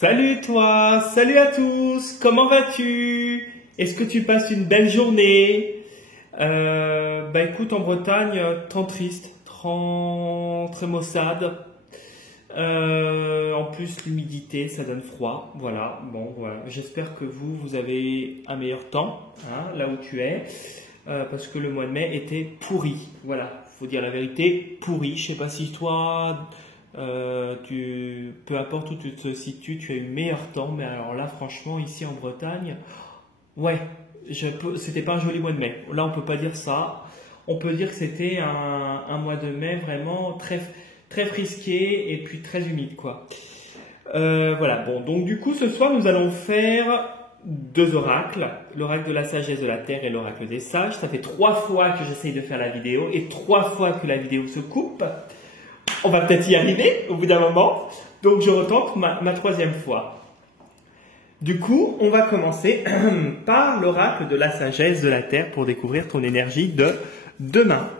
Salut toi, salut à tous, comment vas-tu? Est-ce que tu passes une belle journée? Écoute, en Bretagne, temps triste, très maussade. En plus, l'humidité, ça donne froid. Voilà, bon, voilà. J'espère que vous avez un meilleur temps, hein, là où tu es, parce que le mois de mai était pourri. Voilà, faut dire la vérité, pourri. Je sais pas si toi, peu importe où tu te situes, tu as eu meilleur temps, mais alors là, franchement, ici en Bretagne, ouais, c'était pas un joli mois de mai. Là, on peut pas dire ça. On peut dire que c'était un mois de mai vraiment très frisqué et puis très humide, quoi. Voilà, bon, donc du coup, ce soir, nous allons faire deux oracles, l'oracle de la sagesse de la terre et l'oracle des sages. Ça fait 3 fois que j'essaye de faire la vidéo et 3 fois que la vidéo se coupe. On va peut-être y arriver au bout d'un moment. Donc, je retente ma 3e fois. Du coup, on va commencer par l'oracle de la sagesse de la terre pour découvrir ton énergie de demain.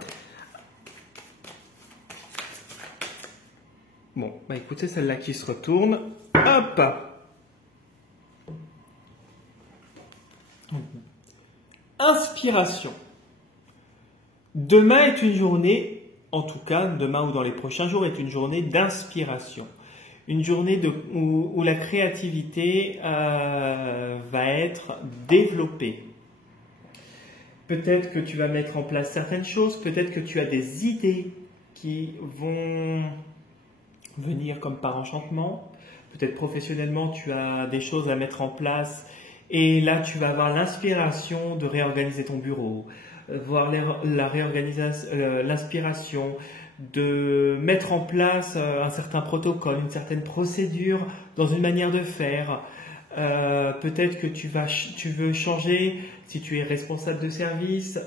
Bon, écoutez, celle-là qui se retourne. Hop! Inspiration. Demain est une journée, en tout cas, demain ou dans les prochains jours, est une journée d'inspiration. Une journée où la créativité va être développée. Peut-être que tu vas mettre en place certaines choses, peut-être que tu as des idées qui vont venir comme par enchantement. Peut-être professionnellement, tu as des choses à mettre en place et là, tu vas avoir l'inspiration de réorganiser ton bureau, voir l'inspiration de mettre en place un certain protocole, une certaine procédure dans une manière de faire. Peut-être que tu veux changer, si tu es responsable de service,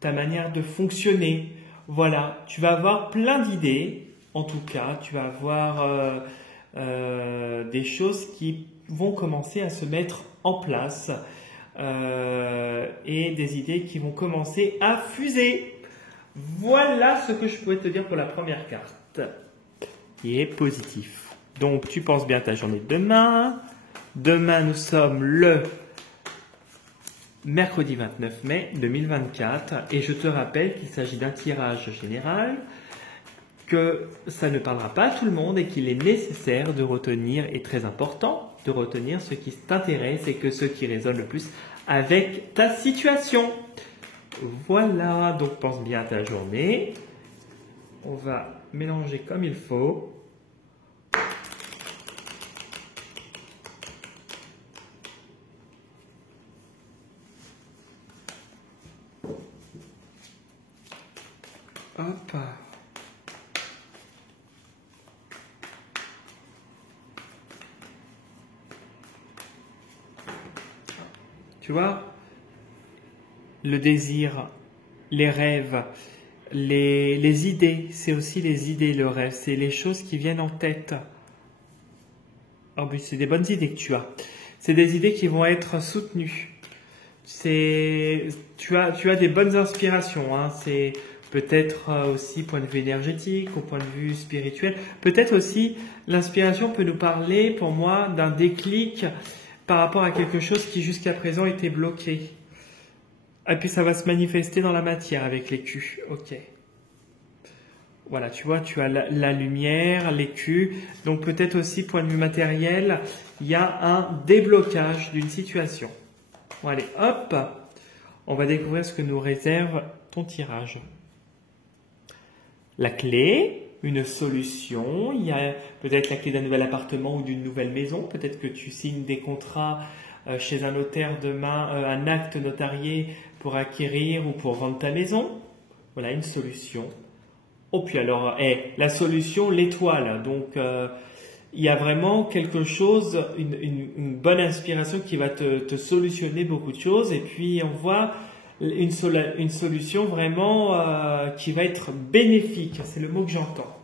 ta manière de fonctionner. Voilà, tu vas avoir plein d'idées. En tout cas, tu vas avoir des choses qui vont commencer à se mettre en place et des idées qui vont commencer à fuser. Voilà ce que je pouvais te dire pour la première carte, qui est positif. Donc, tu penses bien à ta journée de demain. Demain, nous sommes le mercredi 29 mai 2024 et je te rappelle qu'il s'agit d'un tirage général, que ça ne parlera pas à tout le monde et qu'il est nécessaire de retenir, et très important, de retenir ce qui t'intéresse et que ce qui résonne le plus avec ta situation. Voilà, donc pense bien à ta journée. On va mélanger comme il faut. Hop. Tu vois, le désir, les rêves, les idées, c'est aussi les idées, le rêve, c'est les choses qui viennent en tête. En plus, c'est des bonnes idées que tu as. C'est des idées qui vont être soutenues. Tu as des bonnes inspirations, hein. C'est peut-être aussi point de vue énergétique, au point de vue spirituel. Peut-être aussi, l'inspiration peut nous parler, pour moi, d'un déclic par rapport à quelque chose qui jusqu'à présent était bloqué. Et puis ça va se manifester dans la matière avec l'écu. Ok. Voilà, tu vois, tu as la lumière, l'écu. Donc peut-être aussi, point de vue matériel, il y a un déblocage d'une situation. Bon, allez, hop. On va découvrir ce que nous réserve ton tirage. La clé, une solution, il y a peut-être la clé d'un nouvel appartement ou d'une nouvelle maison, peut-être que tu signes des contrats chez un notaire demain, un acte notarié pour acquérir ou pour vendre ta maison. Voilà une solution. Oh puis alors, la solution, l'étoile, donc il y a vraiment quelque chose, une bonne inspiration qui va te solutionner beaucoup de choses et puis on voit une solution vraiment qui va être bénéfique, c'est le mot que j'entends.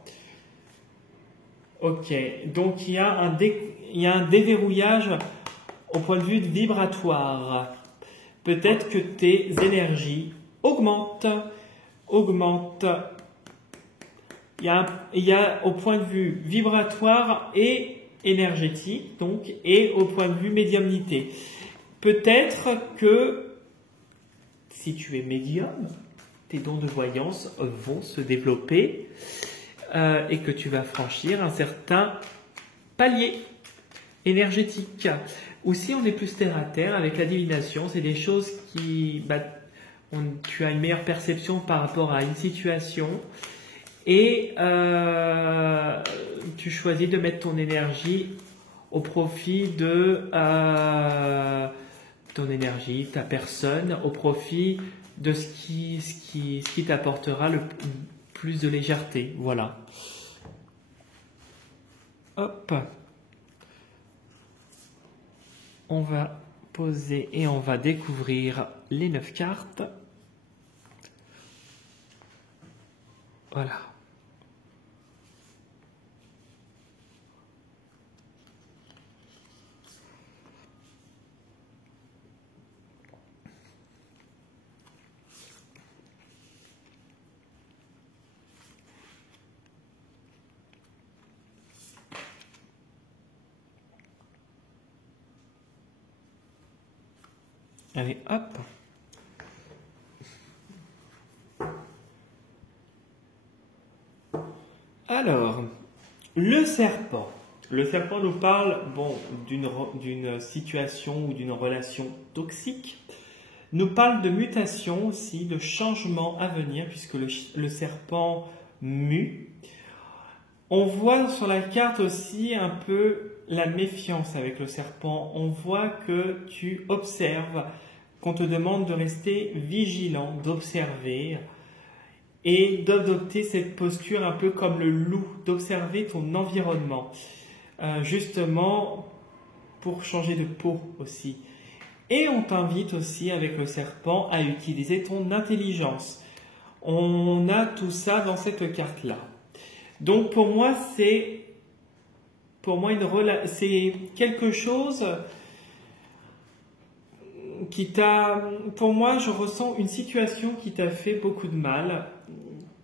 Ok, donc il y a un déverrouillage au point de vue vibratoire. Peut-être que tes énergies augmentent. Il y a au point de vue vibratoire et énergétique, donc, et au point de vue médiumnité. Peut-être que si tu es médium, tes dons de voyance vont se développer et que tu vas franchir un certain palier énergétique. Ou si on est plus terre à terre avec la divination, c'est des choses qui, tu as une meilleure perception par rapport à une situation et tu choisis de mettre ton énergie au profit de ton énergie, ta personne, au profit de ce qui t'apportera le plus de légèreté. Voilà. Hop. On va poser et on va découvrir les 9 cartes. Voilà. Allez, hop. Alors, le serpent. Le serpent nous parle d'une situation ou d'une relation toxique. Nous parle de mutation aussi, de changement à venir, puisque le serpent mue. On voit sur la carte aussi un peu la méfiance avec le serpent. On voit que tu observes, qu'on te demande de rester vigilant, d'observer et d'adopter cette posture un peu comme le loup, d'observer ton environnement, justement pour changer de peau aussi. Et on t'invite aussi avec le serpent à utiliser ton intelligence. On a tout ça dans cette carte-là. Donc pour moi, c'est quelque chose pour moi, je ressens une situation qui t'a fait beaucoup de mal,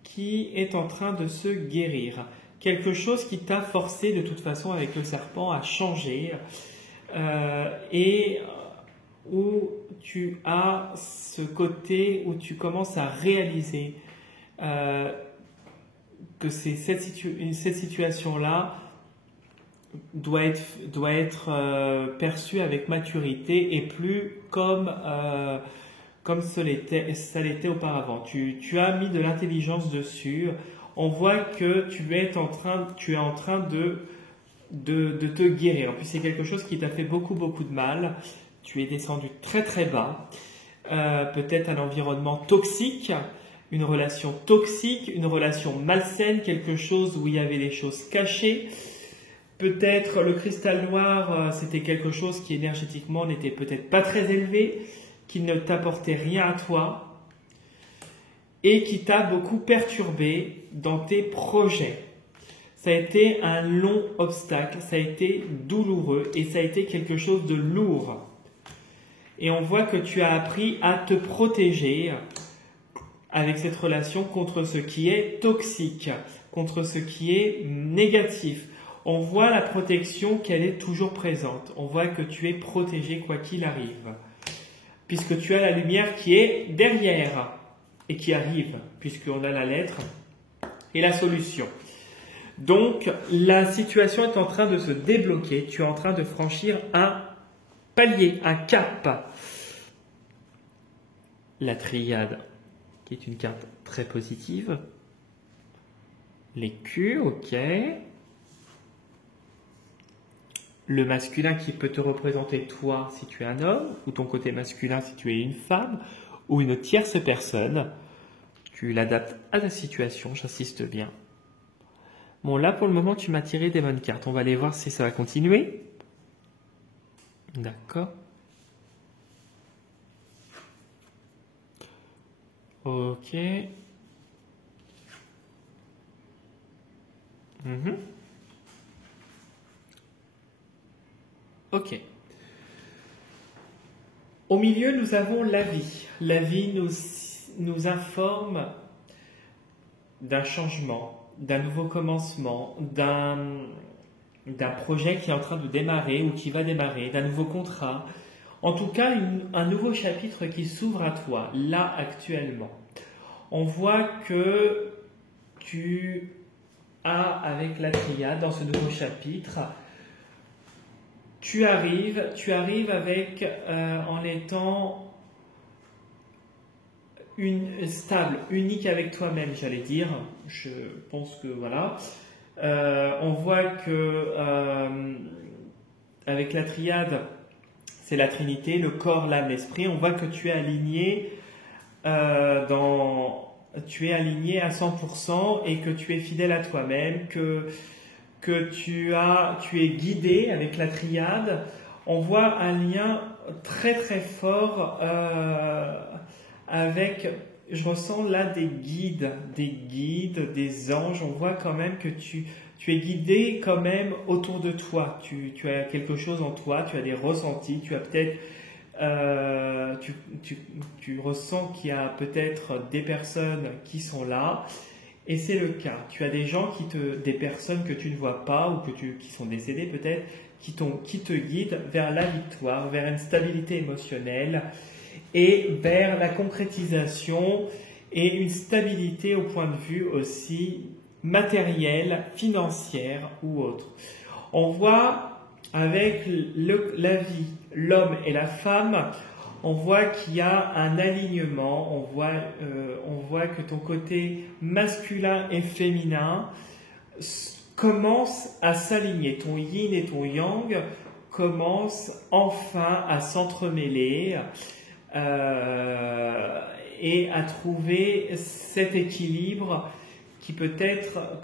qui est en train de se guérir. Quelque chose qui t'a forcé de toute façon avec le serpent à changer et où tu as ce côté où tu commences à réaliser que cette situation-là doit être perçue avec maturité et plus comme ça l'était auparavant. Tu as mis de l'intelligence dessus. On voit que tu es en train de te guérir. En plus, c'est quelque chose qui t'a fait beaucoup de mal. Tu es descendu très très bas. Peut-être un environnement toxique, une relation toxique, une relation malsaine, quelque chose où il y avait des choses cachées. Peut-être le cristal noir, c'était quelque chose qui énergétiquement n'était peut-être pas très élevé, qui ne t'apportait rien à toi et qui t'a beaucoup perturbé dans tes projets. Ça a été un long obstacle, ça a été douloureux et ça a été quelque chose de lourd. Et on voit que tu as appris à te protéger avec cette relation contre ce qui est toxique, contre ce qui est négatif. On voit la protection qu'elle est toujours présente. On voit que tu es protégé quoi qu'il arrive. Puisque tu as la lumière qui est derrière et qui arrive, puisqu'on a la lettre et la solution. Donc, la situation est en train de se débloquer. Tu es en train de franchir un palier, un cap. La triade, qui est une carte très positive. L'écu, ok. Le masculin qui peut te représenter toi si tu es un homme, ou ton côté masculin si tu es une femme, ou une tierce personne. Tu l'adaptes à ta situation, j'insiste bien. Bon, là pour le moment tu m'as tiré des bonnes cartes. On va aller voir si ça va continuer. D'accord. Ok. Ok. Au milieu, nous avons la vie. La vie nous informe d'un changement, d'un nouveau commencement, d'un projet qui est en train de démarrer ou qui va démarrer, d'un nouveau contrat. En tout cas, un nouveau chapitre qui s'ouvre à toi, là actuellement. On voit que tu as, avec la triade, dans ce nouveau chapitre, tu arrives avec, en étant stable, unique avec toi-même, j'allais dire. Je pense que voilà. On voit que avec la triade, c'est la Trinité, le corps, l'âme, l'esprit. On voit que tu es aligné tu es aligné à 100% et que tu es fidèle à toi-même, que tu es guidé avec la triade. On voit un lien très très fort avec, je ressens là des guides, des anges. On voit quand même que tu es guidé quand même autour de toi. Tu as quelque chose en toi, tu as des ressentis, tu as peut-être tu ressens qu'il y a peut-être des personnes qui sont là, et c'est le cas. Tu as des gens des personnes que tu ne vois pas ou qui sont décédées peut-être, qui te guident vers la victoire, vers une stabilité émotionnelle et vers la concrétisation et une stabilité au point de vue aussi matériel, financière ou autre. On voit avec la vie, l'homme et la femme, on voit qu'il y a un alignement, on voit que ton côté masculin et féminin commencent à s'aligner. Ton yin et ton yang commencent enfin à s'entremêler et à trouver cet équilibre que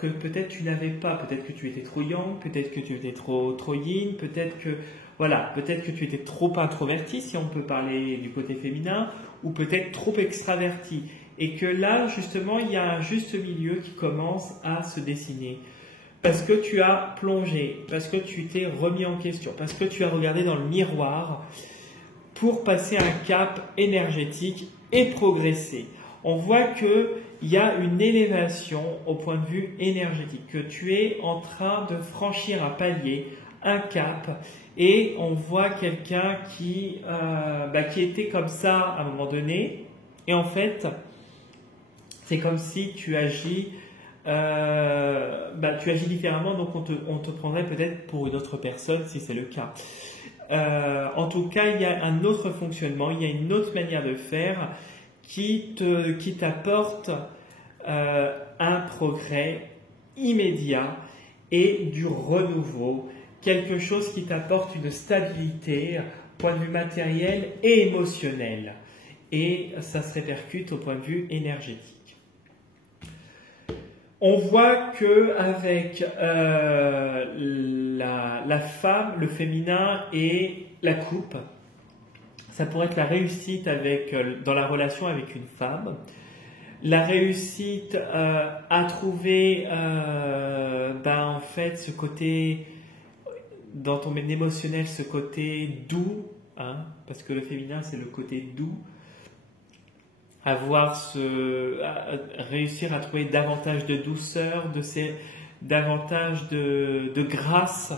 peut-être tu n'avais pas, peut-être que tu étais trop yang, peut-être que tu étais trop yin, peut-être que tu étais trop introverti, si on peut parler du côté féminin, ou peut-être trop extraverti. Et que là, justement, il y a un juste milieu qui commence à se dessiner. Parce que tu as plongé, parce que tu t'es remis en question, parce que tu as regardé dans le miroir pour passer un cap énergétique et progresser. On voit qu'il y a une élévation au point de vue énergétique, que tu es en train de franchir un palier, un cap, et on voit quelqu'un qui était comme ça à un moment donné, et en fait, c'est comme si tu agis différemment, donc on te prendrait peut-être pour une autre personne si c'est le cas. En tout cas, il y a un autre fonctionnement, il y a une autre manière de faire qui t'apporte un progrès immédiat et du renouveau, quelque chose qui t'apporte une stabilité, point de vue matériel et émotionnel, et ça se répercute au point de vue énergétique. On voit que avec la femme, le féminin et la coupe, ça pourrait être la réussite dans la relation avec une femme, la réussite à trouver en fait ce côté, dans ton émotionnel, ce côté doux, hein, parce que le féminin c'est le côté doux, réussir à trouver davantage de douceur, davantage de grâce,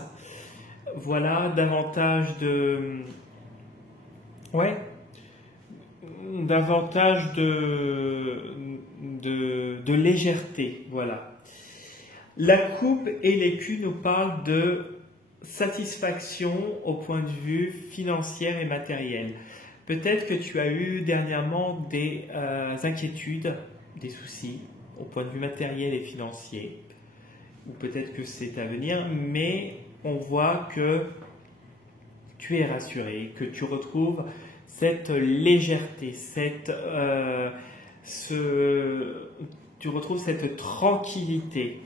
voilà, davantage davantage de légèreté, voilà. La coupe et l'écu nous parlent de satisfaction au point de vue financier et matériel. Peut-être que tu as eu dernièrement des inquiétudes, des soucis au point de vue matériel et financier, ou peut-être que c'est à venir, mais on voit que tu es rassuré, que tu retrouves cette légèreté, tu retrouves cette tranquillité,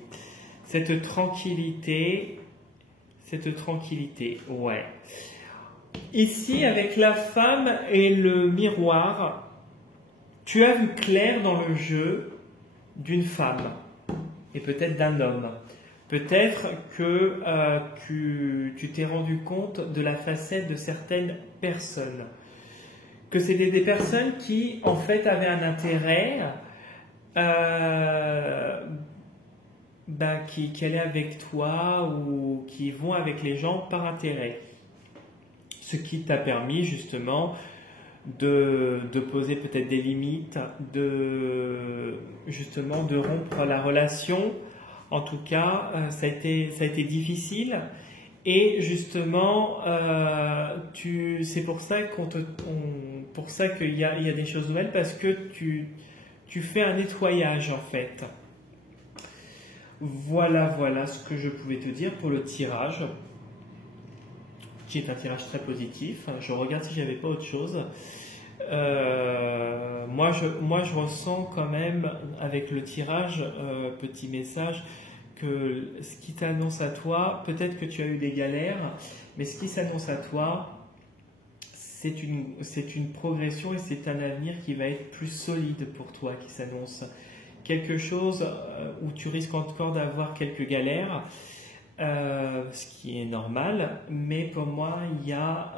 ouais. Ici, avec la femme et le miroir, tu as vu clair dans le jeu d'une femme et peut-être d'un homme. Peut-être que tu t'es rendu compte de la facette de certaines personnes. Que c'était des personnes qui, en fait, avaient un intérêt qui allaient avec toi ou qui vont avec les gens par intérêt. Ce qui t'a permis justement de poser peut-être des limites, justement de rompre la relation. En tout cas, ça a été difficile. Et justement, c'est pour ça qu'il y a des choses nouvelles, parce que tu fais un nettoyage en fait. Voilà ce que je pouvais te dire pour le tirage, qui est un tirage très positif. Je regarde si j'avais pas autre chose. Moi, je ressens quand même avec le tirage, petit message, que ce qui t'annonce à toi, peut-être que tu as eu des galères, mais ce qui s'annonce à toi, c'est une progression et c'est un avenir qui va être plus solide pour toi qui s'annonce. Quelque chose où tu risques encore d'avoir quelques galères, ce qui est normal, mais pour moi, il y a,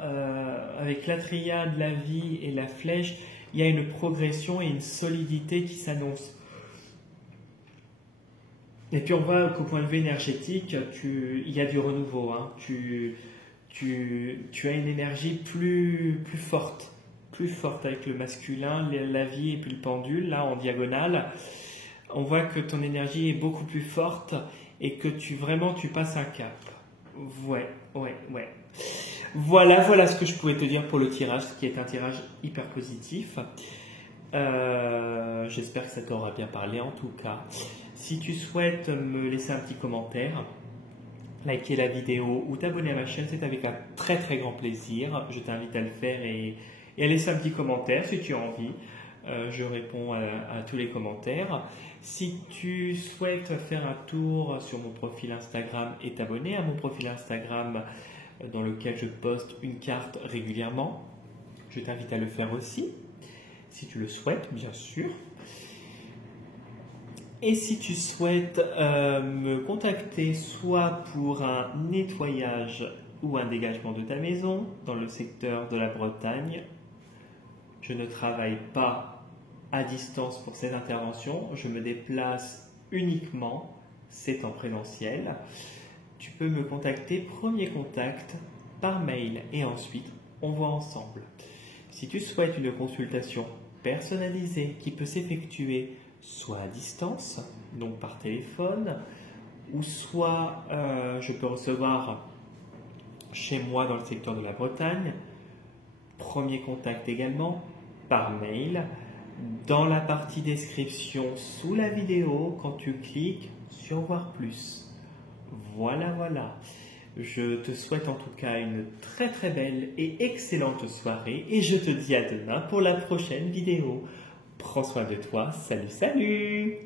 avec la triade, la vie et la flèche, il y a une progression et une solidité qui s'annonce. Et puis on voit qu'au point de vue énergétique, il y a du renouveau. Hein. Tu as une énergie plus forte avec le masculin, la vie et puis le pendule, là en diagonale. On voit que ton énergie est beaucoup plus forte et que tu passes un cap. Ouais. Voilà ce que je pouvais te dire pour le tirage, qui est un tirage hyper positif. J'espère que ça t'aura bien parlé en tout cas. Si tu souhaites me laisser un petit commentaire, liker la vidéo ou t'abonner à ma chaîne, c'est avec un très très grand plaisir. Je t'invite à le faire et à laisser un petit commentaire si tu as envie. Je réponds à tous les commentaires. Si tu souhaites faire un tour sur mon profil Instagram et t'abonner à mon profil Instagram dans lequel je poste une carte régulièrement, je t'invite à le faire aussi, si tu le souhaites, bien sûr. Et si tu souhaites me contacter soit pour un nettoyage ou un dégagement de ta maison dans le secteur de la Bretagne, je ne travaille pas à distance pour ces interventions, je me déplace uniquement, c'est en présentiel. Tu peux me contacter, premier contact, par mail et ensuite on voit ensemble. Si tu souhaites une consultation personnalisée qui peut s'effectuer soit à distance, donc par téléphone, ou soit je peux recevoir chez moi dans le secteur de la Bretagne, premier contact également, par mail, dans la partie description sous la vidéo, quand tu cliques sur voir plus. Voilà. Je te souhaite en tout cas une très très belle et excellente soirée et je te dis à demain pour la prochaine vidéo. Prends soin de toi, salut